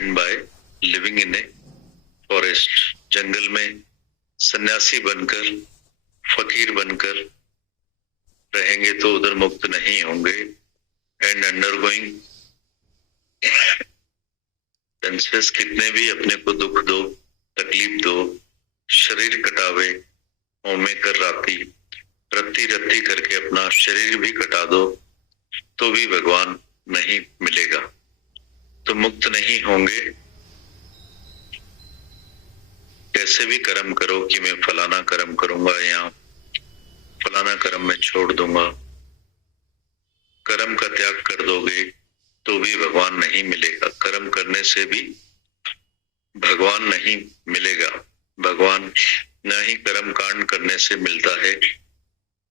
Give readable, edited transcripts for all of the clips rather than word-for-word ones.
And by living in a forest. जंगल में सन्यासी बनकर, फकीर बनकर रहेंगे तो उधर मुक्त नहीं होंगे। एंड अंडरगोइंग सेंसेस, कितने भी अपने को दुख दो, तकलीफ दो, शरीर कटावे होमे कर राती, रत्ती रत्ती करके अपना शरीर भी कटा दो तो भी भगवान नहीं मिलेगा, तो मुक्त नहीं होंगे। कैसे भी कर्म करो कि मैं फलाना कर्म करूंगा या फलाना कर्म में छोड़ दूंगा, कर्म का त्याग कर दोगे तो भी भगवान नहीं मिलेगा। कर्म करने से भी भगवान नहीं मिलेगा। भगवान ना ही कर्म कांड करने से मिलता है,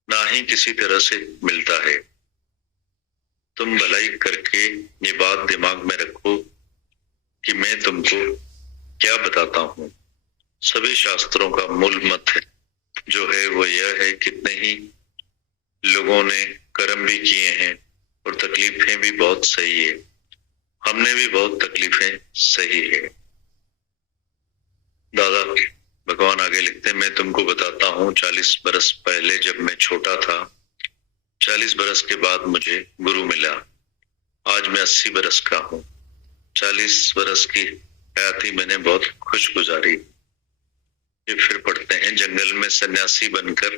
ना ही किसी तरह से मिलता है। तुम भलाई करके ये बात दिमाग में रखो कि मैं तुमको क्या बताता हूँ। सभी शास्त्रों का मूल मत जो है वो यह है, कितने ही लोगों ने कर्म भी किए हैं और तकलीफें भी बहुत सही है, हमने भी बहुत तकलीफें सही है। दादा भगवान आगे लिखते हैं, मैं तुमको बताता हूँ 40 बरस पहले जब मैं छोटा था, 40 बरस के बाद मुझे गुरु मिला। आज मैं 80 बरस का हूँ। 40 बरस की हयाती मैंने बहुत खुश गुजारी। ये फिर पढ़ते हैं, जंगल में सन्यासी बनकर,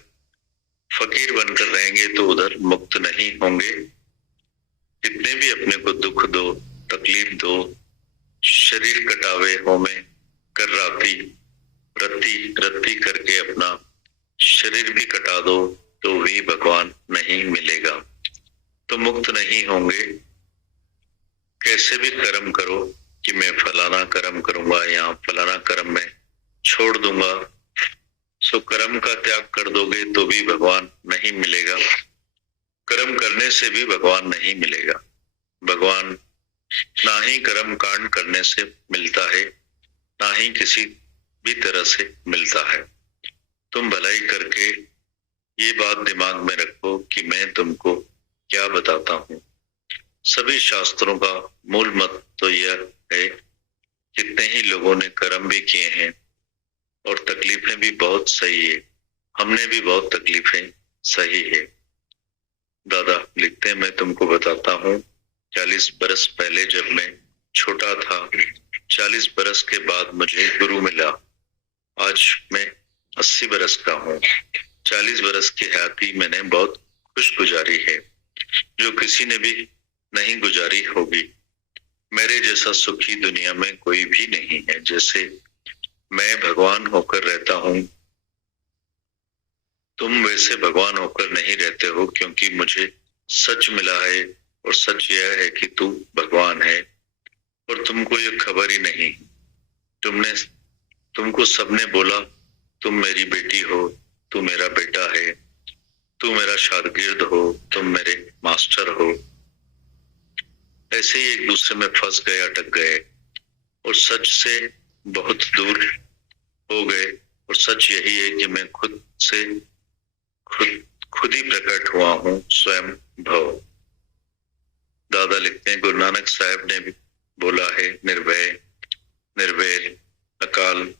फकीर बनकर रहेंगे तो उधर मुक्त नहीं होंगे। कितने भी अपने को दुख दो, तकलीफ दो, शरीर कटावे होमे कर राती, रत्ती रत्ती करके अपना शरीर भी कटा दो तो भी भगवान नहीं मिलेगा, तो मुक्त नहीं होंगे। कैसे भी कर्म करो कि मैं फलाना कर्म करूंगा या फलाना कर्म में छोड़ दूंगा, सो कर्म का त्याग कर दोगे तो भी भगवान नहीं मिलेगा। कर्म करने से भी भगवान नहीं मिलेगा। भगवान ना ही कर्म कांड करने से मिलता है, ना ही किसी भी तरह से मिलता है। तुम भलाई करके ये बात दिमाग में रखो कि मैं तुमको क्या बताता हूँ। सभी शास्त्रों का मूल मत तो यह है, कितने ही लोगों ने कर्म भी किए हैं और तकलीफें भी बहुत सही है, हमने भी बहुत तकलीफें सही है। दादा लिखते हैं, मैं तुमको बताता हूँ 40 बरस पहले जब मैं छोटा था, 40 बरस के बाद मुझे गुरु मिला। आज मैं 80 बरस का हूँ। 40 बरस की हयाती मैंने बहुत खुश गुजारी है, जो किसी ने भी नहीं गुजारी होगी। मेरे जैसा सुखी दुनिया में कोई भी नहीं है। जैसे मैं भगवान होकर रहता हूँ, तुम वैसे भगवान होकर नहीं रहते हो, क्योंकि मुझे सच मिला है और सच यह है कि तू भगवान है और तुमको ये खबर ही नहीं। तुमको सबने बोला तुम मेरी बेटी हो, तू मेरा बेटा है, तू मेरा शागिर्द हो, तुम मेरे मास्टर हो। ऐसे ही एक दूसरे में फंस गए, अटक गए और सच से बहुत दूर हो गए। और सच यही है कि मैं खुद ही प्रकट हुआ हूँ, स्वयं भव। दादा लिखते हैं, गुरु नानक साहब ने भी बोला है, निर्भय, निर्वैर, अकाल,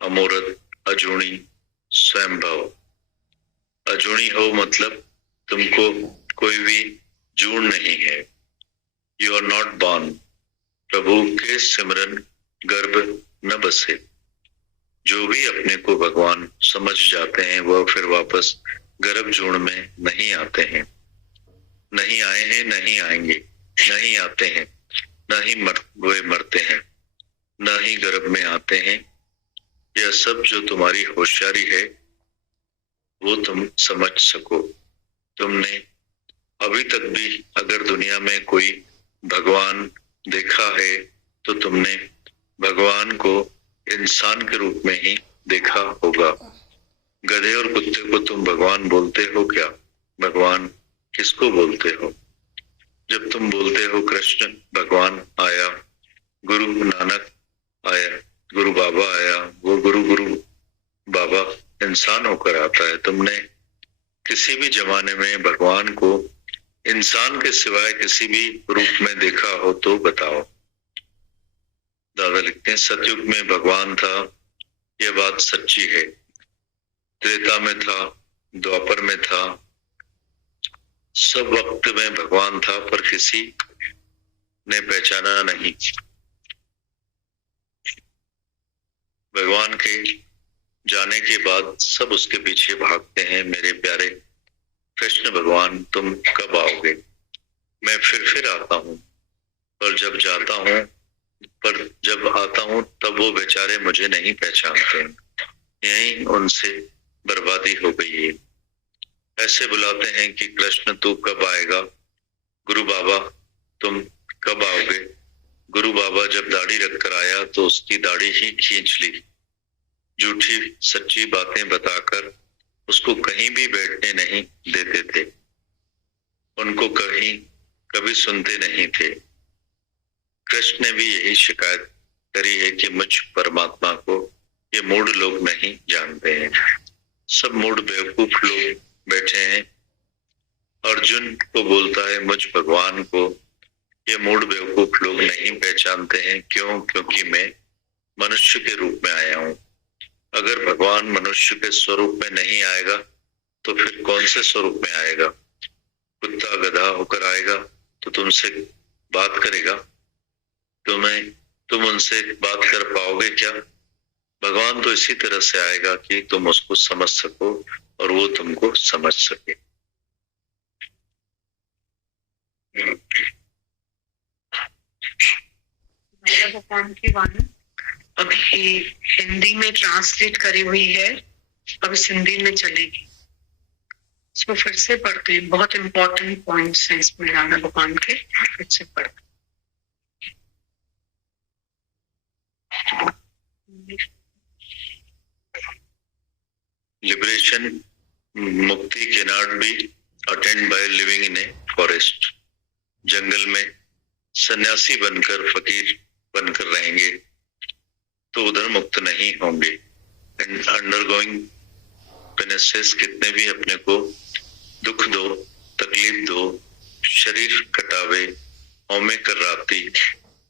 अमूर्त, अजूणी, स्वयं भव। अजूणी हो मतलब तुमको कोई भी जूड़ नहीं है, यू आर नॉट बॉर्न। प्रभु के सिमरन गर्भ न बसे। जो भी अपने को भगवान समझ जाते हैं वह फिर वापस गर्भ जूड़ में नहीं आते हैं, नहीं आए हैं, नहीं आएंगे, नहीं आते हैं, न ही वे मरते हैं, न ही गर्भ में आते हैं। यह सब जो तुम्हारी होशियारी है वो तुम समझ सको। तुमने अभी तक भी अगर दुनिया में कोई भगवान देखा है तो तुमने भगवान को इंसान के रूप में ही देखा होगा। गधे और कुत्ते को तुम भगवान बोलते हो क्या? भगवान किसको बोलते हो? जब तुम बोलते हो कृष्ण भगवान आया, गुरु नानक आया, गुरु बाबा आया, वो गुरु बाबा इंसान होकर आता है। तुमने किसी भी जमाने में भगवान को इंसान के सिवाय किसी भी रूप में देखा हो तो बताओ। दादा लिखते हैं, सतयुग में भगवान था, यह बात सच्ची है। त्रेता में था, द्वापर में था, सब वक्त में भगवान था, पर किसी ने पहचाना नहीं। भगवान के जाने के बाद सब उसके पीछे भागते हैं। मेरे प्यारे कृष्ण भगवान, तुम कब आओगे? मैं फिर आता हूँ, पर जब आता हूँ तब वो बेचारे मुझे नहीं पहचानते। यही उनसे बर्बादी हो गई है। ऐसे बुलाते हैं कि कृष्ण तू कब आएगा? गुरु बाबा तुम कब आओगे? गुरु बाबा जब दाढ़ी रखकर आया तो उसकी दाढ़ी ही खींच ली। झूठी सच्ची बातें बताकर उसको कहीं भी बैठने नहीं देते थे। उनको कभी सुनते नहीं थे। कृष्ण ने भी यही शिकायत करी है कि मुझ परमात्मा को ये मूढ़ लोग नहीं जानते हैं। सब मूढ़ बेवकूफ लोग बैठे हैं। अर्जुन को बोलता है, मुझ भगवान को ये मूढ़ बेवकूफ लोग नहीं पहचानते हैं। क्यों? क्योंकि मैं मनुष्य के रूप में आया हूँ। अगर भगवान मनुष्य के स्वरूप में नहीं आएगा तो फिर कौन से स्वरूप में आएगा? कुत्ता गधा होकर आएगा तो तुमसे बात करेगा? तुम उनसे बात कर पाओगे क्या? भगवान तो इसी तरह से आएगा कि तुम उसको समझ सको और वो तुमको समझ सके। भगवान की वाणी अभी हिंदी में ट्रांसलेट करी हुई है, अब हिंदी में चलेगी। इसको फिर से पढ़ते हैं, बहुत इंपॉर्टेंट पॉइंट्स हैं इसमें राधा भगवान के, फिर से पढ़ते। लिबरेशन मुक्ति cannot be attend by living in a forest. जंगल में सन्यासी बनकर फकीर बनकर रहेंगे तो उधर मुक्त नहीं होंगे। अंडरगोइंग पेनेसेस, कितने भी अपने को दुख दो, तकलीफ दो, शरीर कटावे, औमे कर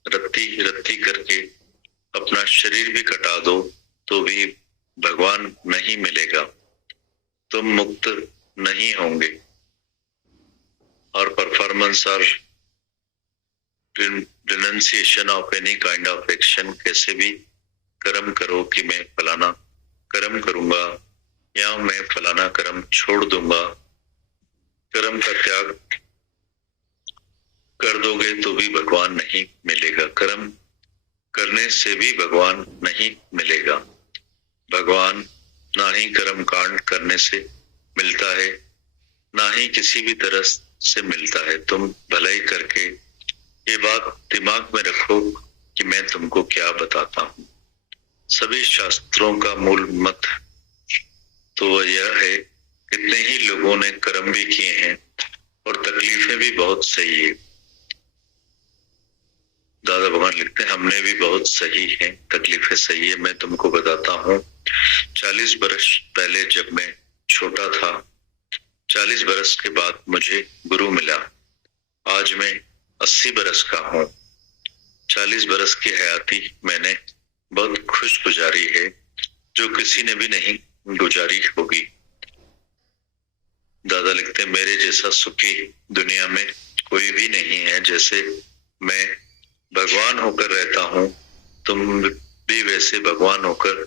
रत्ती करके अपना शरीर भी कटा दो तो भी भगवान नहीं मिलेगा, तुम मुक्त नहीं होंगे। और परफॉर्मेंस और renunciation of any kind of action, कैसे भी कर्म करो कि मैं फलाना कर्म करूंगा या मैं फलाना कर्म छोड़ दूंगा, कर्म का त्याग कर दोगे तो भी भगवान नहीं मिलेगा। कर्म करने से भी भगवान नहीं मिलेगा। भगवान ना ही कर्म कांड करने से मिलता है, ना ही किसी भी तरह से मिलता है। तुम भलाई करके ये बात दिमाग में रखो कि मैं तुमको क्या बताता हूँ। सभी शास्त्रों का मूल मत तो यह है, कितने ही लोगों ने कर्म भी किए हैं और तकलीफें भी बहुत सही है। दादा भगवान लिखते हैं, हमने भी बहुत सही है, तकलीफें सही है। मैं तुमको बताता हूँ, 40 बरस पहले जब मैं छोटा था, 40 बरस के बाद मुझे गुरु मिला। आज मैं 80 बरस का हूँ। 40 बरस की हयाती मैंने बहुत खुश गुजारी है, जो किसी ने भी नहीं गुजारी होगी। दादा लिखते, मेरे जैसा सुखी दुनिया में कोई भी नहीं है। जैसे मैं भगवान होकर रहता हूँ, तुम भी वैसे भगवान होकर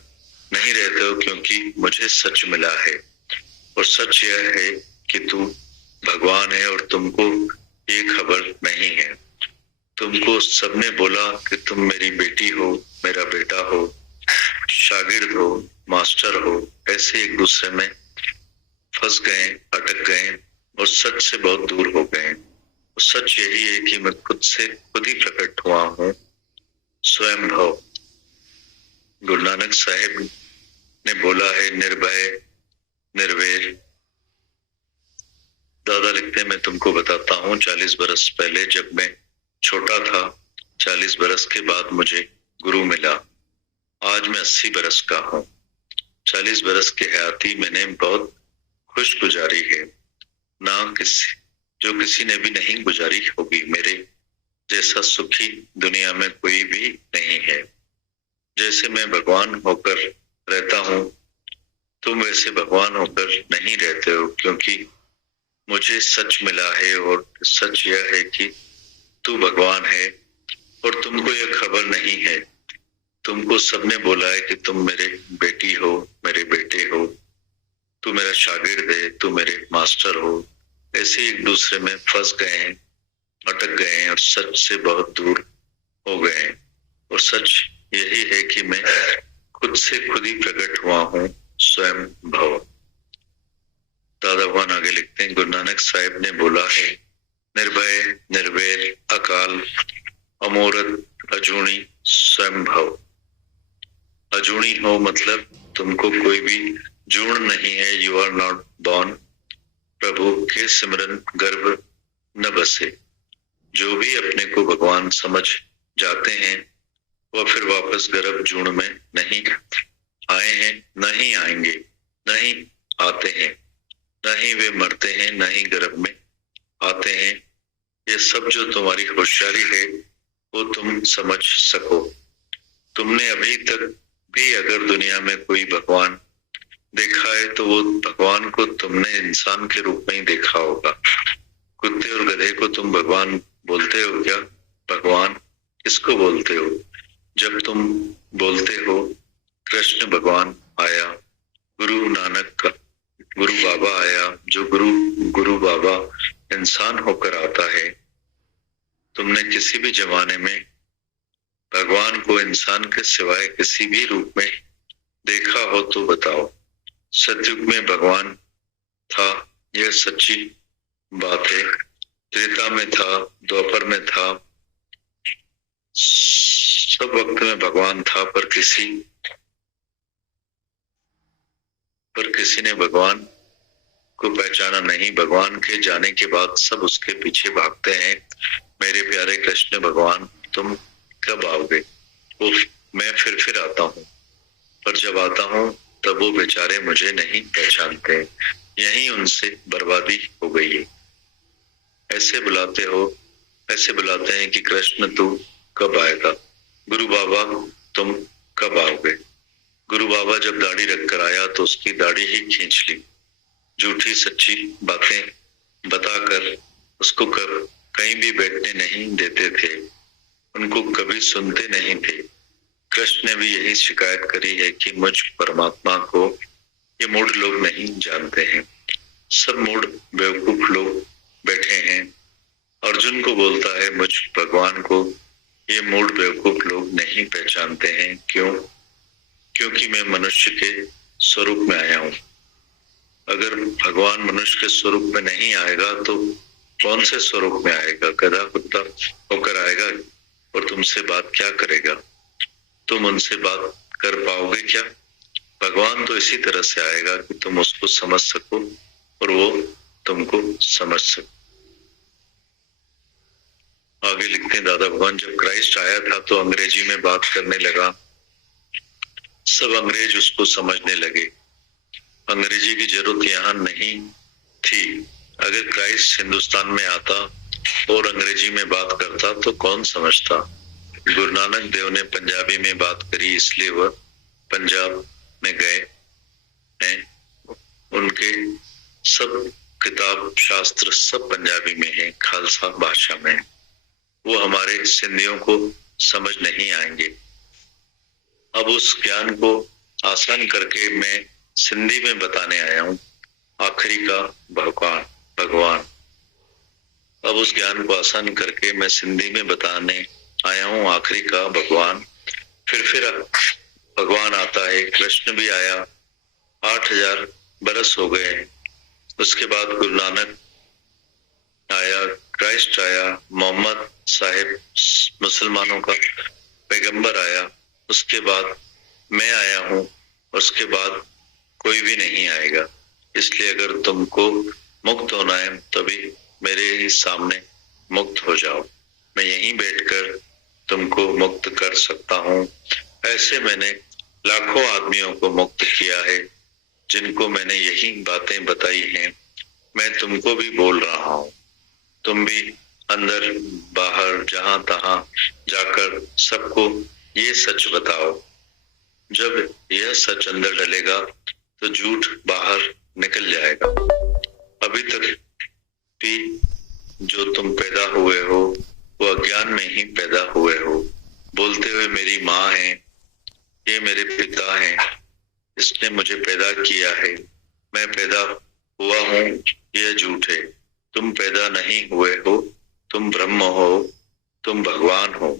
नहीं रहते हो, क्योंकि मुझे सच मिला है। और सच यह है कि तू भगवान है और तुमको ये खबर नहीं है। तुमको सबने बोला कि तुम मेरी बेटी हो, मेरा बेटा हो, शागिर्द हो, मास्टर हो। ऐसे एक दूसरे में फंस गए, अटक गए और सच से बहुत दूर हो गए। सच यही है कि मैं खुद ही प्रकट हुआ हूँ, स्वयं भव। गुरु नानक साहिब ने बोला है, निर्भय निर्वैर। दादा लिखते, मैं तुमको बताता हूँ, 40 बरस पहले जब मैं छोटा था, 40 बरस के बाद मुझे गुरु मिला। आज मैं 80 बरस का हूँ। 40 बरस की हयाती मैंने बहुत खुश गुजारी है, जो किसी ने भी नहीं गुजारी होगी। मेरे जैसा सुखी दुनिया में कोई भी नहीं है। जैसे मैं भगवान होकर रहता हूँ, तुम वैसे भगवान होकर नहीं रहते हो, क्योंकि मुझे सच मिला है और सच यह है कि तू भगवान है और तुमको यह खबर नहीं है। तुमको सबने बोला है कि तुम मेरे बेटी हो, मेरे बेटे हो, तू मेरा शागिर्द है, तू मेरे मास्टर हो। ऐसे एक दूसरे में फंस गए हैं, अटक गए हैं और सच से बहुत दूर हो गए हैं। और सच यही है कि मैं खुद से खुद ही प्रकट हुआ हूँ, स्वयं भव। दादा भगवान आगे लिखते हैं, गुरु नानक साहिब ने बोला है, निर्भय, निर्वैर, अकाल, अमोरत, अजूणी, स्वयं भव। अजूणी हो मतलब तुमको कोई भी जूण नहीं है, यू आर नॉट बॉर्न। प्रभु के सिमरन गर्भ न बसे। जो भी अपने को भगवान समझ जाते हैं वह फिर वापस गर्भ जूण में नहीं आए हैं, नहीं आएंगे, नहीं आते हैं, न ही वे मरते हैं, न ही गर्भ में आते हैं। ये सब जो तुम्हारी होशियारी है वो तुम समझ सको। तुमने अभी तक भी अगर दुनिया में कोई भगवान देखा है तो वो भगवान को तुमने इंसान के रूप में ही देखा होगा। कुत्ते और गधे को तुम भगवान बोलते हो क्या? भगवान किसको बोलते हो? जब तुम बोलते हो कृष्ण भगवान आया, गुरु नानक का गुरु बाबा आया, जो गुरु बाबा इंसान होकर आता है। तुमने किसी भी जमाने में भगवान को इंसान के सिवाय किसी भी रूप में देखा हो तो बताओ। सतयुग में भगवान था, यह सच्ची बात है। त्रेता में था, द्वापर में था, सब वक्त में भगवान था, पर किसी ने भगवान को पहचाना नहीं। भगवान के जाने के बाद सब उसके पीछे भागते हैं। मेरे प्यारे कृष्ण भगवान, तुम कब आओगे? मैं फिर आता हूँ, पर जब आता हूँ तब वो बेचारे मुझे नहीं पहचानते। यही उनसे बर्बादी हो गई है। ऐसे बुलाते हैं कि कृष्ण तू कब आएगा? गुरु बाबा तुम कब आओगे? गुरु बाबा जब दाढ़ी रखकर आया तो उसकी दाढ़ी ही खींच ली। झूठी सच्ची बातें बताकर उसको कहीं भी बैठने नहीं देते थे, उनको कभी सुनते नहीं थे। कृष्ण ने भी यही शिकायत करी है कि मुझ परमात्मा को ये मूढ़ लोग नहीं जानते हैं। सब मूढ़ बेवकूफ लोग बैठे हैं। अर्जुन को बोलता है, मुझ भगवान को ये मूढ़ बेवकूफ लोग नहीं पहचानते हैं। क्यों? क्योंकि मैं मनुष्य के स्वरूप में आया हूँ। अगर भगवान मनुष्य के स्वरूप में नहीं आएगा तो कौन से स्वरूप में आएगा? गधा कुत्ता होकर आएगा और तुमसे बात क्या करेगा? तुम उनसे बात कर पाओगे क्या? भगवान तो इसी तरह से आएगा कि तुम उसको समझ सको और वो तुमको समझ सको। आगे लिखते हैं दादा भगवान, जब क्राइस्ट आया था तो अंग्रेजी में बात करने लगा। सब अंग्रेज उसको समझने लगे। अंग्रेजी की जरूरत यहाँ नहीं थी। अगर क्राइस्ट हिंदुस्तान में आता और अंग्रेजी में बात करता तो कौन समझता? गुरु नानक देव ने पंजाबी में बात करी, इसलिए वह पंजाब में गए हैं। उनके सब किताब शास्त्र सब पंजाबी में है, खालसा भाषा में। वो हमारे सिंधियों को समझ नहीं आएंगे। अब उस ज्ञान को आसान करके मैं सिंधी में बताने आया हूँ। आखिरी का भगवान। अब उस ज्ञान को आसान करके मैं सिंधी में बताने आया हूँ। आखिरी का भगवान। फिर भगवान आता है। कृष्ण भी आया, 8000 बरस हो गए। उसके बाद गुरु नानक आया, क्राइस्ट आया, मोहम्मद साहिब मुसलमानों का पैगंबर आया। उसके बाद मैं आया हूँ, उसके बाद कोई भी नहीं आएगा। इसलिए अगर तुमको मुक्त होना है तभी मेरे ही सामने मुक्त हो जाओ। मैं यहीं बैठकर तुमको मुक्त कर सकता हूँ। ऐसे मैंने लाखों आदमियों को मुक्त किया है, जिनको मैंने यही बातें बताई हैं। मैं तुमको भी बोल रहा हूँ। तुम भी अंदर बाहर जहां तहां जाकर सबको ये सच बताओ। जब यह सच अंदर डलेगा तो झूठ बाहर निकल जाएगा। अभी तक भी जो तुम पैदा हुए हो वो अज्ञान में ही पैदा हुए हो, बोलते हुए मेरी माँ है, ये मेरे पिता हैं, इसने मुझे पैदा किया है, मैं पैदा हुआ हूँ, यह झूठ है। तुम पैदा नहीं हुए हो, तुम ब्रह्म हो, तुम भगवान हो,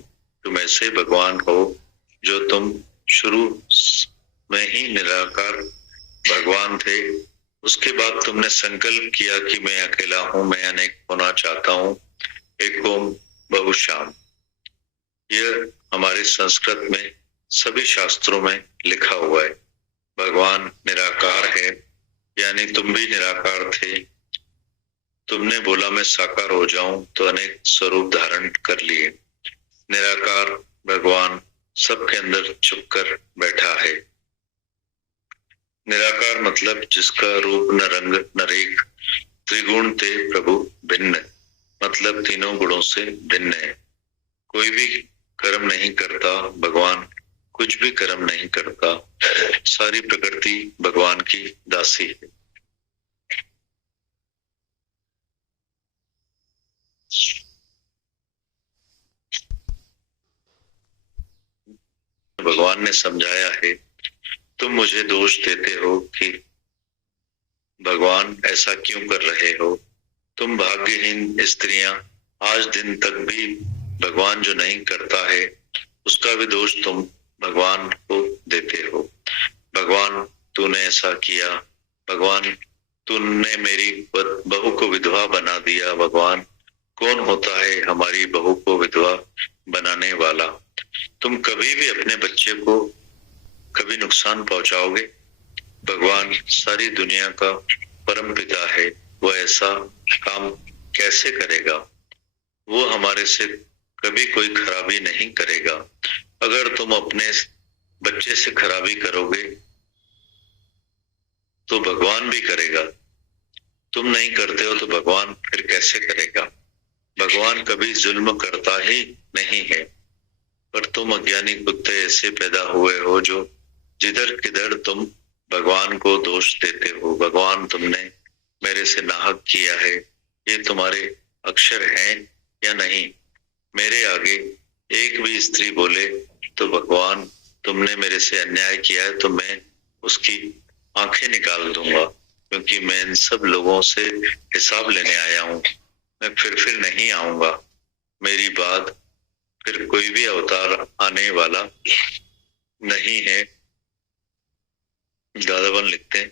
तुम ऐसे भगवान हो जो तुम शुरू में ही निराकार भगवान थे। उसके बाद तुमने संकल्प किया कि मैं अकेला हूँ, मैं अनेक होना चाहता हूँ, एक ओम बहुश्याम। यह हमारे संस्कृत में सभी शास्त्रों में लिखा हुआ है। भगवान निराकार है, यानी तुम भी निराकार थे। तुमने बोला मैं साकार हो जाऊं तो अनेक स्वरूप धारण कर लिए। निराकार भगवान सबके अंदर छुपकर बैठा है। निराकार मतलब जिसका रूप न रंग न रेख, त्रिगुण ते प्रभु भिन्न, मतलब तीनों गुणों से भिन्न है। कोई भी कर्म नहीं करता, भगवान कुछ भी कर्म नहीं करता, सारी प्रकृति भगवान की दासी है। भगवान ने समझाया है, तुम मुझे दोष देते हो कि भगवान ऐसा क्यों कर रहे हो। तुम भाग्यहीन स्त्रियां, आज दिन तक भी भगवान जो नहीं करता है उसका भी दोष तुम भगवान को देते हो। भगवान तूने ऐसा किया, भगवान तूने मेरी बहू को विधवा बना दिया। भगवान कौन होता है हमारी बहू को विधवा बनाने वाला। तुम कभी भी अपने बच्चे को कभी नुकसान पहुंचाओगे। भगवान सारी दुनिया का परम पिता है, वो ऐसा काम कैसे करेगा। वो हमारे से कभी कोई खराबी नहीं करेगा। अगर तुम अपने बच्चे से खराबी करोगे तो भगवान भी करेगा। तुम नहीं करते हो तो भगवान फिर कैसे करेगा। भगवान कभी जुल्म करता ही नहीं है, पर तुम अज्ञानी कुत्ते ऐसे पैदा हुए हो जो जिधर किधर तुम भगवान को दोष देते हो। भगवान तुमने मेरे से नाहक किया है, ये तुम्हारे अक्षर हैं या नहीं। मेरे आगे एक भी स्त्री बोले तो भगवान तुमने मेरे से अन्याय किया है तो मैं उसकी आंखें निकाल दूंगा, क्योंकि मैं इन सब लोगों से हिसाब लेने आया हूँ। मैं फिर नहीं आऊंगा। मेरी बात फिर कोई भी अवतार आने वाला नहीं है। दादावन लिखते हैं,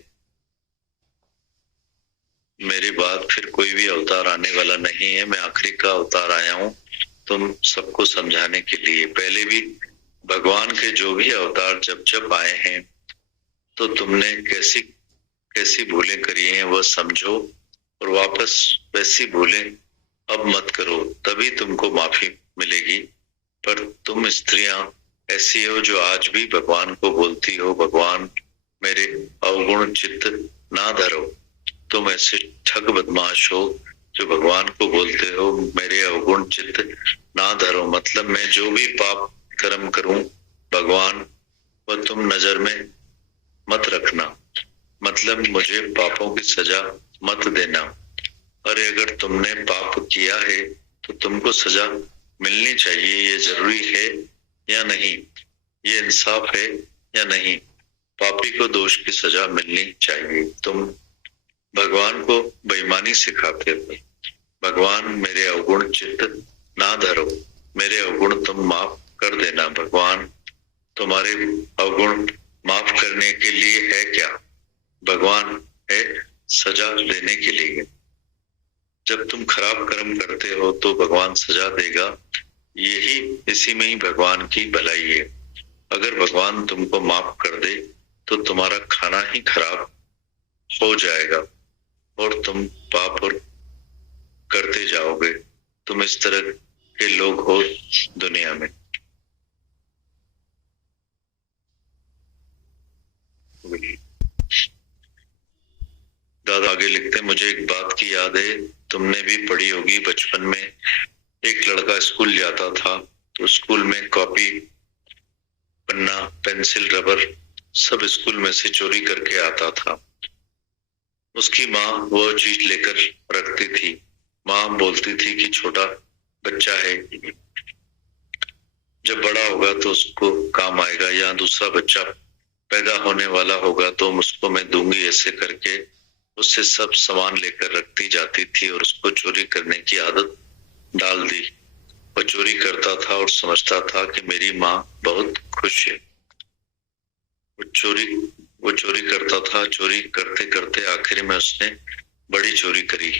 मेरी बात फिर कोई भी अवतार आने वाला नहीं है। मैं आखिरी का अवतार आया हूँ तुम सबको समझाने के लिए। पहले भी भगवान के जो भी अवतार जब जब आए हैं तो तुमने कैसी कैसी भूलें करी हैं वह समझो और वापस वैसी भूलें अब मत करो, तभी तुमको माफी मिलेगी। पर तुम स्त्रियां ऐसी हो जो आज भी भगवान को बोलती हो, भगवान मेरे अवगुण चित्त ना धरो। तुम ऐसे ठग बदमाश हो जो भगवान को बोलते हो मेरे अवगुण चित्त ना धरो, मतलब मैं जो भी पाप कर्म करूं भगवान वह तुम नजर में मत रखना, मतलब मुझे पापों की सजा मत देना। अरे अगर तुमने पाप किया है तो तुमको सजा मिलनी चाहिए, ये जरूरी है या नहीं, ये इंसाफ है या नहीं। पापी को दोष की सजा मिलनी चाहिए। तुम भगवान को बेईमानी सिखाते हो। भगवान मेरे अवगुण चित्त ना धरो, मेरे अवगुण तुम माफ कर देना। भगवान तुम्हारे अवगुण माफ करने के लिए है क्या? भगवान है सजा देने के लिए। जब तुम खराब कर्म करते हो तो भगवान सजा देगा, यही इसी में ही भगवान की भलाई है। अगर भगवान तुमको माफ कर दे तो तुम्हारा खाना ही खराब हो जाएगा और तुम पाप और करते जाओगे। तुम इस तरह के लोग हो दुनिया में। दादा आगे लिखते, मुझे एक बात की याद है, तुमने भी पढ़ी होगी बचपन में। एक लड़का स्कूल जाता था तो स्कूल में कॉपी पन्ना, पेंसिल, रबर सब स्कूल में से चोरी करके आता था। उसकी माँ वो चीज लेकर रखती थी। माँ बोलती थी कि छोटा बच्चा है, जब बड़ा होगा तो उसको काम आएगा, या दूसरा बच्चा पैदा होने वाला होगा तो उसको मैं दूंगी। ऐसे करके उससे सब सामान लेकर रखती जाती थी और उसको चोरी करने की आदत डाल दी। वो चोरी करता था और समझता था कि मेरी माँ बहुत खुश है। वो चोरी करता था। चोरी करते करते आखिर में उसने बड़ी चोरी करी।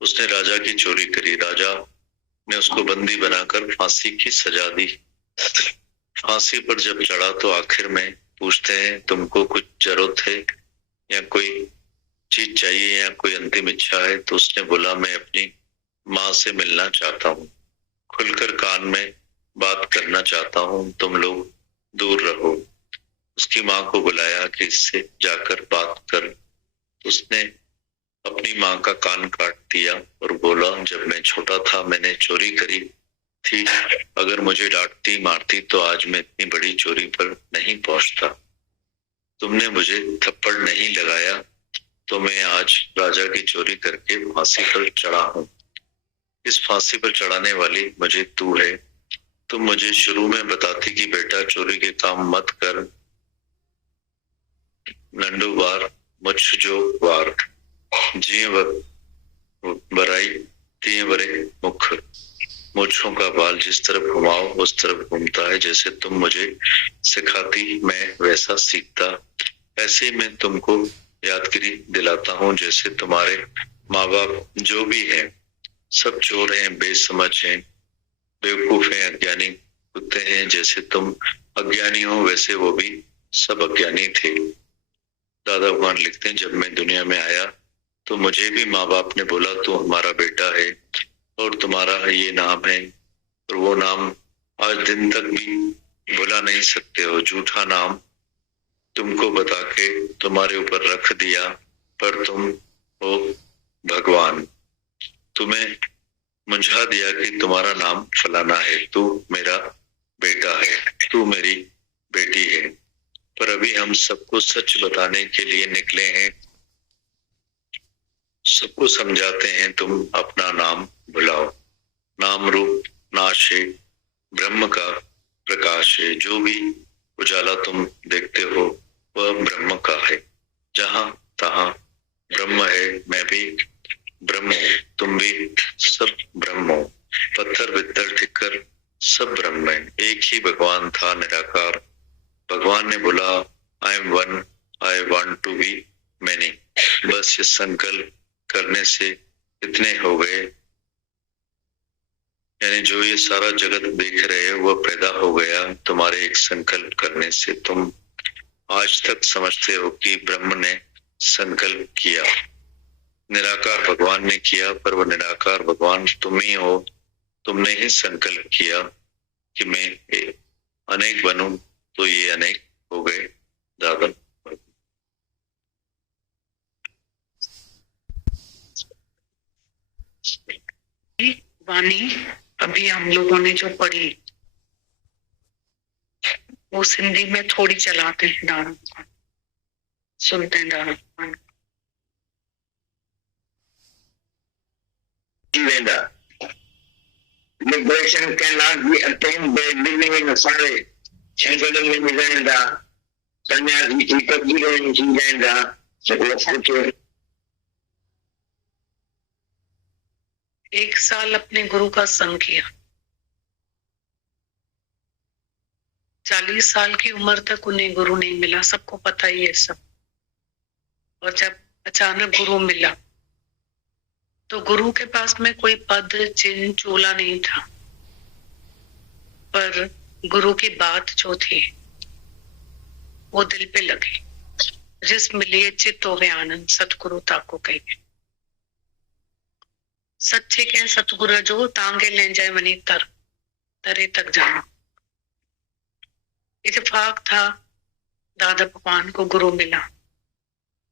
उसने राजा की चोरी करी। राजा ने उसको बंदी बनाकर फांसी की सजा दी। फांसी पर जब चढ़ा तो आखिर में पूछते हैं, तुमको कुछ जरूरत है या कोई चीज चाहिए या कोई अंतिम इच्छा है? तो उसने बोला, मैं अपनी माँ से मिलना चाहता हूँ, खुलकर कान में बात करना चाहता हूँ, तुम लोग दूर रहो। उसकी माँ को बुलाया कि इससे जाकर बात कर। उसने अपनी माँ का कान काट दिया और बोला, जब मैं छोटा था मैंने चोरी करी थी, अगर मुझे डांटती मारती तो आज मैं इतनी बड़ी चोरी पर नहीं पहुंचता। तुमने मुझे थप्पड़ नहीं लगाया तो मैं आज राजा की चोरी करके फांसी पर चढ़ा हूँ। इस फांसी पर चढ़ाने वाली मुझे तू है। तुम मुझे शुरू में बताती कि बेटा चोरी के काम मत कर, नंडू बार मुझ जो वार, जिये बराई तिये बरे मुख, मूंछों का बाल जिस तरफ घुमाओ उस तरफ घूमता है। जैसे तुम मुझे सिखाती मैं वैसा सीखता। ऐसे ही मैं तुमको यादगिरी दिलाता हूँ। जैसे तुम्हारे माँ बाप जो भी है सब चोर हैं, बेसमझ हैं, बेवकूफ हैं, अज्ञानी कुत्ते हैं। जैसे तुम अज्ञानी हो वैसे वो भी सब अज्ञानी थे। दादा भगवान लिखते हैं, जब मैं दुनिया में आया तो मुझे भी माँ बाप ने बोला तू हमारा बेटा है और तुम्हारा ये नाम है, और वो नाम आज दिन तक भी भुला नहीं सकते हो। झूठा नाम तुमको बता के तुम्हारे ऊपर रख दिया, पर तुम हो भगवान। तुम्हें मुझा दिया कि तुम्हारा नाम फलाना है, तू मेरा बेटा है, तू मेरी बेटी है। पर अभी हम सबको सच बताने के लिए निकले हैं, सबको समझाते हैं, तुम अपना नाम भुलाओ। नाम रूप नाश है, ब्रह्म का प्रकाश है। जो भी उजाला तुम देखते हो वह ब्रह्म का है। जहां तहां ब्रह्म है, मैं भी ब्रह्म हूं, तुम भी सब ब्रह्म हो। पत्थर बित्तर ठिक्कर सब ब्रह्म है। एक ही भगवान था निराकार। भगवान ने बोला, I am one, I want to be many. बस ये संकल्प करने से इतने हो गए, यानी जो ये सारा जगत देख रहे हो वह पैदा हो गया तुम्हारे एक संकल्प करने से। तुम आज तक समझते हो कि ब्रह्म ने संकल्प किया, निराकार भगवान ने किया, पर वो निराकार भगवान तुम ही हो। तुमने ही संकल्प किया कि मैं अनेक बनूं, तो ये अनेक हो गए। दादा वाणी अभी हम लोगों ने जो पढ़ी वो सिंधी में थोड़ी चलाते हैं, दादा सुनते हैं। दादा Liberation cannot be attained by living in a solid. Sanggalang ni Miranda, kanya ipagilo ni Miranda sa kultur. एक साल अपने गुरु का संग किया, 40 साल की उम्र तक उन्हें गुरु नहीं मिला, सबको पता ही है सब। और जब अचानक गुरु मिला तो गुरु के पास में कोई पद चिन्ह चोला नहीं था, पर गुरु की बात जो थी वो दिल पे लगी। जिस मिलिए चित्त होवे आनंद, सतगुरु ताको कहे। सच्चे कह सतगुरु जो तांगे ले जाए मनी तरे तक जाना। इत्तेफाक था, दादा भगवान को गुरु मिला।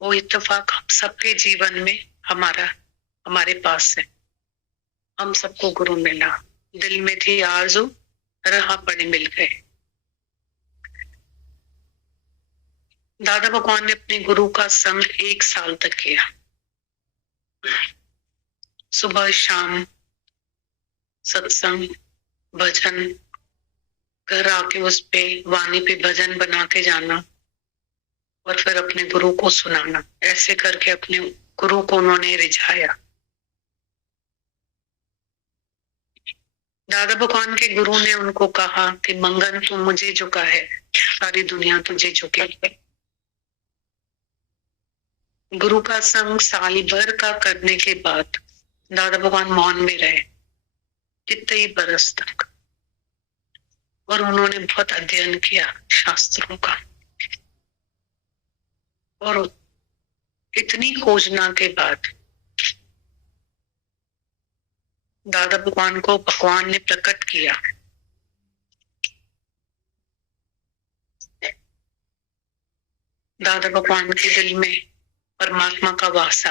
वो इत्तेफाक हम सबके जीवन में हमारे पास है। हम सबको गुरु मिला। दिल में थी आरज़ू, राह पड़े मिल गए। दादा भगवान ने अपने गुरु का संग 1 साल तक किया। सुबह शाम सत्संग, भजन, घर आके उस पे वाणी पे भजन बना के जाना और फिर अपने गुरु को सुनाना। ऐसे करके अपने गुरु को उन्होंने रिझाया। दादा भगवान के गुरु ने उनको कहा कि मंगन, तू मुझे झुका है, सारी दुनिया तुझे झुकेगी। गुरु का संग साल भर का करने के बाद दादा भगवान मौन में रहे, कितने ही बरस तक, और उन्होंने बहुत अध्ययन किया शास्त्रों का। और इतनी खोजना के बाद दादा भगवान को भगवान ने प्रकट किया। दादा भगवान के दिल में परमात्मा का वासा,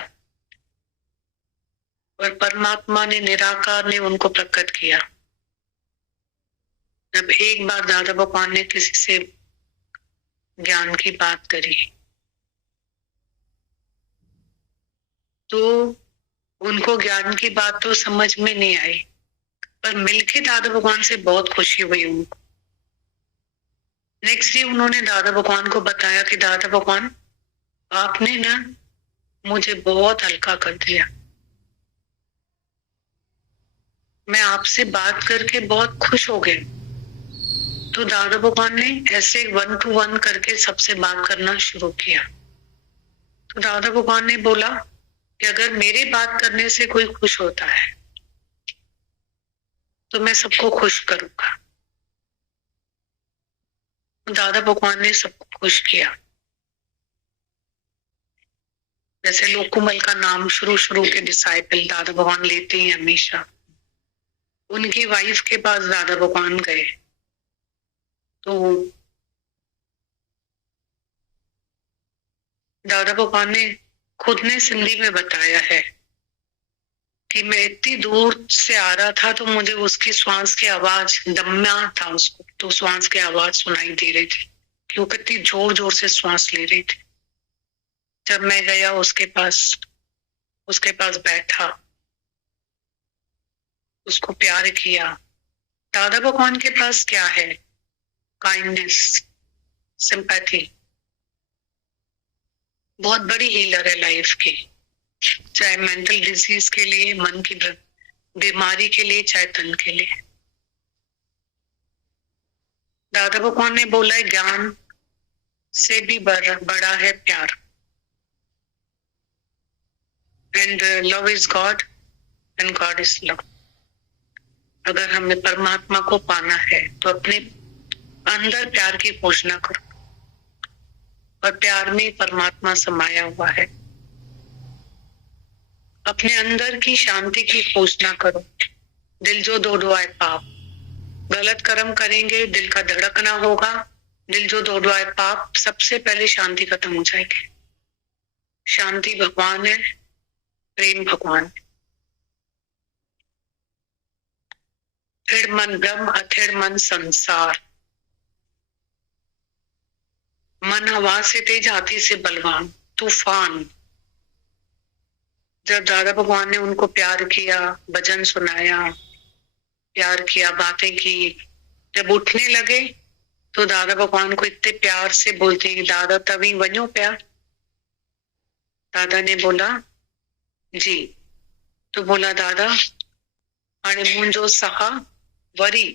और परमात्मा ने, निराकार ने उनको प्रकट किया। जब एक बार दादा भगवान ने किसी से ज्ञान की बात करी तो उनको ज्ञान की बात तो समझ में नहीं आई, पर मिलके दादा भगवान से बहुत खुशी हुई उनको। नेक्स्ट डे उन्होंने दादा भगवान को बताया कि दादा भगवान, आपने ना मुझे बहुत हल्का कर दिया, मैं आपसे बात करके बहुत खुश हो गए। तो दादा भगवान ने ऐसे 1 to 1 करके सबसे बात करना शुरू किया। तो दादा भगवान ने बोला कि अगर मेरे बात करने से कोई खुश होता है तो मैं सबको खुश करूंगा। दादा भगवान ने सबको खुश किया। जैसे लोकुमल का नाम शुरू के डिसाइपल दादा भगवान लेते हैं हमेशा। उनकी वाइफ के पास दादा भगवान गए तो दादा भगवान ने खुद ने सिंधी में बताया है कि मैं इतनी दूर से आ रहा था तो मुझे उसकी श्वास की आवाज, दम्मा था उसको, तो श्वास की आवाज सुनाई दे रही थी कि वो कितनी जोर जोर से श्वास ले रही थी। जब मैं गया उसके पास बैठा, उसको प्यार किया। दादा भगवान के पास क्या है? Kindness, sympathy. बहुत बड़ी हीलर है लाइफ की, चाहे मेंटल डिजीज के लिए, मन की बीमारी के लिए, चाहे तन के लिए। दादा भगवान ने बोला है ज्ञान से भी बड़ा है प्यार। And love is God and God is love. अगर हमें परमात्मा को पाना है तो अपने अंदर प्यार की घोषणा करो, और प्यार में परमात्मा समाया हुआ है। अपने अंदर की शांति की घोषणा करो। दिल जो दौड़वाए पाप, गलत कर्म करेंगे, दिल का धड़कना होगा। दिल जो दौड़वाए पाप, सबसे पहले शांति खत्म हो जाएगी। शांति भगवान है, प्रेम भगवान है। थिड़ मन ब्रह्म, अथिड़ मन संसार। मन हवा से तेज, हाथी से बलवान, तूफान। जब दादा भगवान ने उनको प्यार किया, भजन सुनाया, प्यार किया, बातें की, जब उठने लगे तो दादा भगवान को इतने प्यार से बोलते हैं, दादा तभी वनो प्यार। दादा ने बोला जी। तो बोला दादा हाणे मुंहिंजो सहा वरी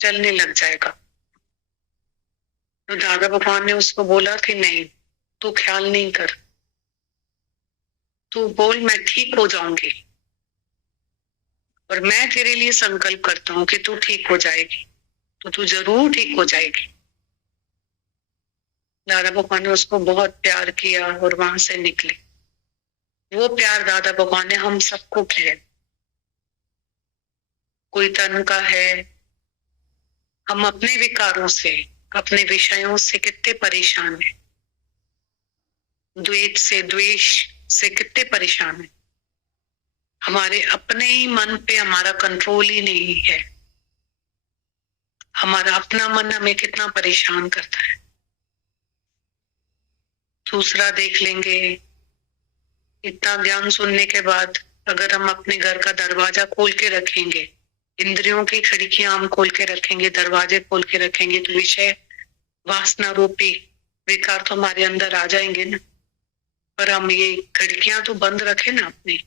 चलने लग जाएगा। तो दादा भगवान ने उसको बोला कि नहीं, तू ख्याल नहीं कर, तू बोल मैं ठीक हो जाऊंगी, और मैं तेरे लिए संकल्प करता हूं कि तू ठीक हो जाएगी, तो तू जरूर ठीक हो जाएगी। दादा भगवान ने उसको बहुत प्यार किया और वहां से निकले। वो प्यार दादा भगवान ने हम सबको किया। कोई तन का है, हम अपने विकारों से, अपने विषयों से कितने परेशान हैं, द्वेष से कितने परेशान हैं। हमारे अपने ही मन पे हमारा कंट्रोल ही नहीं है। हमारा अपना मन हमें कितना परेशान करता है। दूसरा देख लेंगे, इतना ज्ञान सुनने के बाद अगर हम अपने घर का दरवाजा खोल के रखेंगे, इंद्रियों की खिड़कियां हम खोल के रखेंगे, दरवाजे खोल के रखेंगे, तो विषय वासना रूपी विकार तो हमारे अंदर आ जाएंगे ना। पर हम ये खिड़कियां तो बंद रखे ना अपनी,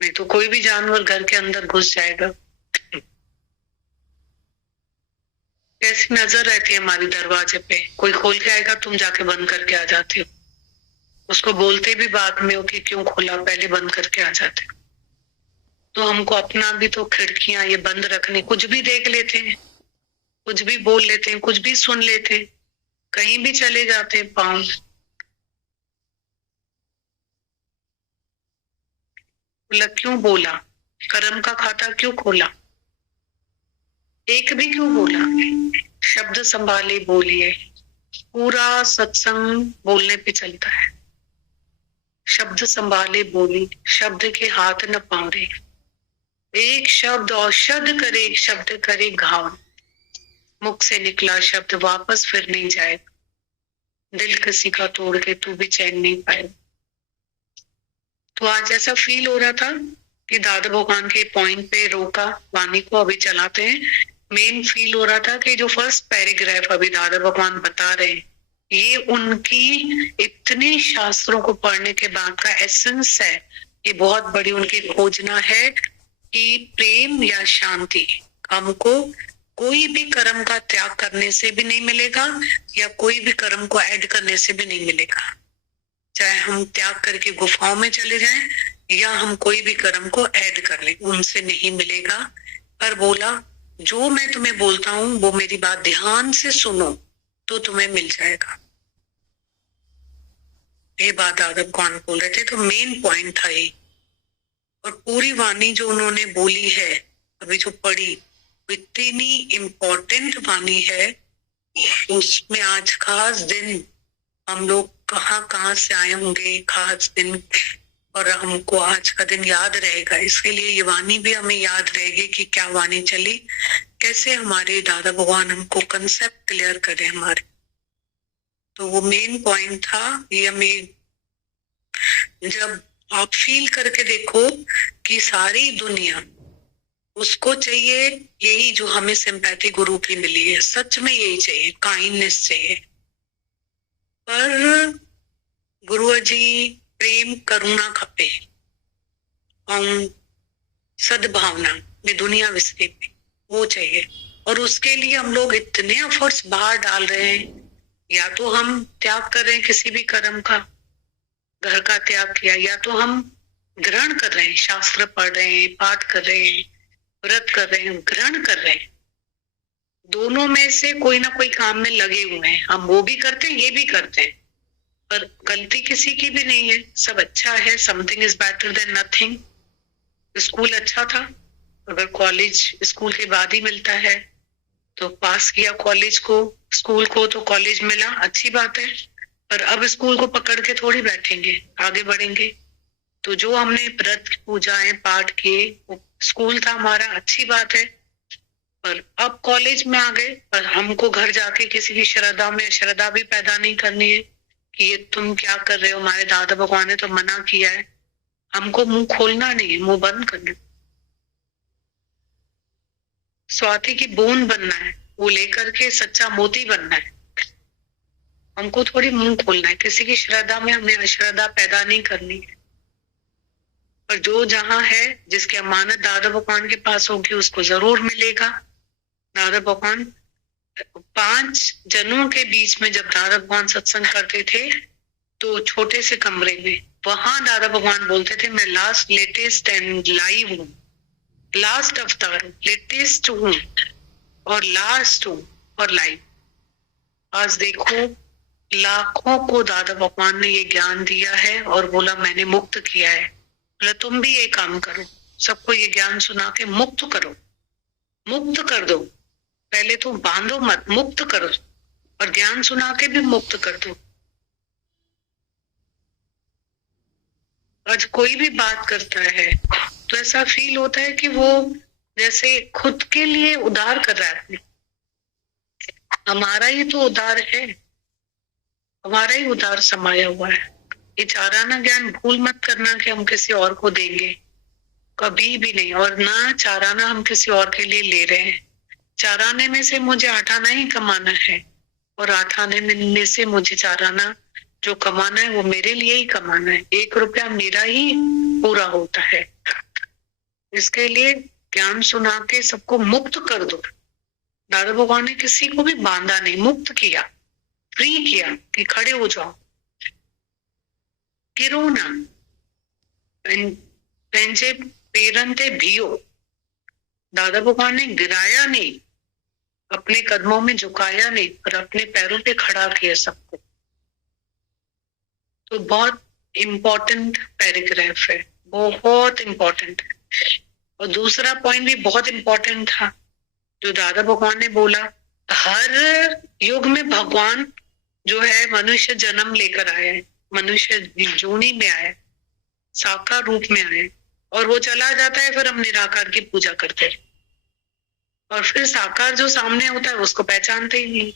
नहीं तो कोई भी जानवर घर के अंदर घुस जाएगा। कैसी नजर रहती है हमारी दरवाजे पे, कोई खोल के आएगा, तुम जाके बंद करके आ जाते हो। उसको बोलते भी बाद में हो कि क्यों खोला, पहले बंद करके आ जाते हो। तो हमको अपना भी तो खिड़कियां ये बंद रखने, कुछ भी देख लेते हैं, कुछ भी बोल लेते हैं, कुछ भी सुन लेते हैं, कहीं भी चले जाते हैं पाँव। बोला क्यों बोला, कर्म का खाता क्यों खोला, एक भी क्यों बोला। शब्द संभाले बोलिए, पूरा सत्संग बोलने पे चलता है। शब्द संभाले बोली, शब्द के हाथ न पावे, एक शब्द औषध करे, एक शब्द करे घाव। मुख से निकला शब्द वापस फिर नहीं जाएगा, दिल किसी का तोड़ के तू भी चैन नहीं पाएगा। तो आज ऐसा फील हो रहा था कि दादा भगवान के पॉइंट पे रोका, वाणी को अभी चलाते हैं। मेन फील हो रहा था कि जो फर्स्ट पैराग्राफ अभी दादा भगवान बता रहे हैं, ये उनकी इतने शास्त्रों को पढ़ने के बाद का एसेंस है। ये बहुत बड़ी उनकी खोजना है कि प्रेम या शांति हमको कोई भी कर्म का त्याग करने से भी नहीं मिलेगा, या कोई भी कर्म को ऐड करने से भी नहीं मिलेगा। चाहे हम त्याग करके गुफाओं में चले जाएं या हम कोई भी कर्म को ऐड कर लें, उनसे नहीं मिलेगा। पर बोला जो मैं तुम्हें बोलता हूं वो मेरी बात ध्यान से सुनो तो तुम्हें मिल जाएगा। ये बात आदम कौन बोल रहे थे, तो मेन पॉइंट था ये। और पूरी वाणी जो उन्होंने बोली है अभी जो पढ़ी, इतनी इम्पोर्टेंट वाणी है। उसमें आज खास दिन हम लोग कहाँ से आए होंगे, खास दिन, और हमको आज का दिन याद रहेगा। इसके लिए ये वाणी भी हमें याद रहेगी कि क्या वाणी चली, कैसे हमारे दादा भगवान हमको कंसेप्ट क्लियर करे हमारे। तो वो मेन पॉइंट था ये। हमें जब आप फील करके देखो कि सारी दुनिया उसको चाहिए यही जो हमें सिंपैथी गुरु की मिली है, सच में यही चाहिए, काइंडनेस चाहिए। पर गुरु जी प्रेम करुणा खपे और सद्भावना में दुनिया विसरी पे वो चाहिए। और उसके लिए हम लोग इतने एफर्ट्स बाहर डाल रहे हैं, या तो हम त्याग कर रहे हैं किसी भी कर्म का, घर का त्याग किया, या तो हम ग्रहण कर रहे हैं, शास्त्र पढ़ रहे हैं, पाठ कर रहे हैं, व्रत कर रहे हैं, ग्रहण कर रहे हैं। दोनों में से कोई ना कोई काम में लगे हुए हैं। हम वो भी करते हैं, ये भी करते हैं, पर गलती किसी की भी नहीं है। सब अच्छा है, something is better than nothing. School अच्छा था, अगर कॉलेज स्कूल के बाद ही मिलता है तो पास किया कॉलेज को, स्कूल को तो कॉलेज मिला, अच्छी बात है। पर अब स्कूल को पकड़ के थोड़ी बैठेंगे, आगे बढ़ेंगे। तो जो हमने व्रत पूजाएं पाठ किए, वो स्कूल था हमारा, अच्छी बात है। पर अब कॉलेज में आ गए, पर हमको घर जाके किसी की श्रद्धा में श्रद्धा भी पैदा नहीं करनी है कि ये तुम क्या कर रहे हो, हमारे दादा भगवान ने तो मना किया है। हमको मुंह खोलना नहीं है, मुंह बंद करना। स्वाति की बूंद बनना है, वो लेकर के सच्चा मोती बनना है। हमको थोड़ी मुंह खोलना है, किसी की श्रद्धा में हमें अश्रद्धा पैदा नहीं करनी है। पर जो जहां है, जिसकी अमानत दादा भगवान के पास होगी उसको जरूर मिलेगा। दादा भगवान 5 जनों के बीच में जब दादा भगवान सत्संग करते थे तो छोटे से कमरे में, वहां दादा भगवान बोलते थे मैं लास्ट लेटेस्ट एंड लाइव हूँ, लास्ट अवतार हूँ, लेटेस्ट हूँ और लास्ट हूँ और लाइव। आज देखो लाखों को दादा भगवान ने ये ज्ञान दिया है और बोला मैंने मुक्त किया है। बोला तुम भी ये काम करो, सबको ये ज्ञान सुना के मुक्त करो, मुक्त कर दो। पहले तो बांधो मत, मुक्त करो, और ज्ञान सुना के भी मुक्त कर दो। आज कोई भी बात करता है तो ऐसा फील होता है कि वो जैसे खुद के लिए उधार कर रहा है अपने। हमारा ही तो उधार है, हमारा ही उधार समाया हुआ है। ये चाराना ज्ञान भूल मत करना कि हम किसी और को देंगे, कभी भी नहीं। और ना चाराना हम किसी और के लिए ले रहे हैं। चाराने में से मुझे 8 आना ही कमाना है, और 8 आने में से मुझे चाराना जो कमाना है वो मेरे लिए ही कमाना है। 1 रुपया मेरा ही पूरा होता है। इसके लिए ज्ञान सुना के सबको मुक्त कर दो। दादा भगवान ने किसी को भी बांधा नहीं, मुक्त किया, फ्री किया कि खड़े हो जाओ, गिरो ना, पेंजे पेरन ते भियो। दादा भगवान ने गिराया नहीं, अपने कदमों में झुकाया नहीं, पर अपने पैरों पे खड़ा किया सबको। तो बहुत इम्पोर्टेंट पैराग्राफ है, बहुत इम्पोर्टेंट है। और दूसरा पॉइंट भी बहुत इम्पोर्टेंट था जो दादा भगवान ने बोला, हर युग में भगवान जो है मनुष्य जन्म लेकर आया है, मनुष्य जूनी में आया, साकार रूप में आया, और वो चला जाता है, फिर हम निराकार की पूजा करते हैं, और फिर साकार जो सामने होता है उसको पहचानते ही नहीं।